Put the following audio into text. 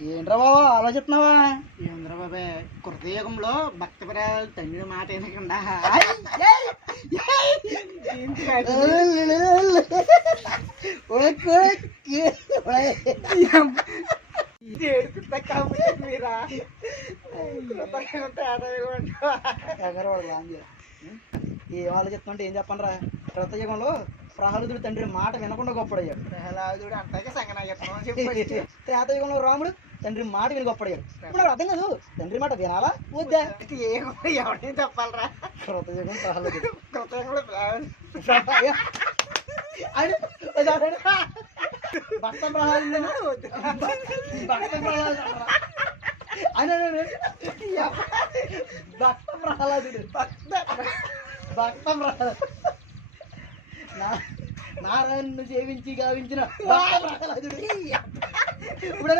ఏంట్రా బాబా ఆలోచిస్తున్నావా? ఏంద్ర బాబాయ్, కృతయుగంలో భక్తపరాలు తండ్రి మాట వినకుండా మీరా ఏం ఆలోచిస్తుంటే ఏం చెప్పండి రా. కృతయుగంలో ప్రహ్లాదుడు తండ్రి మాట వినకుండా గొప్పడయ్యాడు. ప్రహ్లాదుడు అంటాక సంగనాయత్నం చెప్పి త్రేతాయుగంలో రాముడు తండ్రి మాట విని గొప్పడయ్యాడు. ఇప్పుడు నాకు అర్థం కాదు, తండ్రి మాట వినాలా వద్దా? ఎవరిని చెప్పాలరా? కృతయుగం ప్రహ్లాదుడు. కృతయుగంలో భక్త ప్రహ్లాదుడు భక్త ప్రహ్లాదుడు భక్త ప్రహ్లాదుడు భక్త ప్రహ్లాదుడు నారాయణను సేవించి గావించిన భక్త ప్రహ్లాదుడు. ఇప్పుడు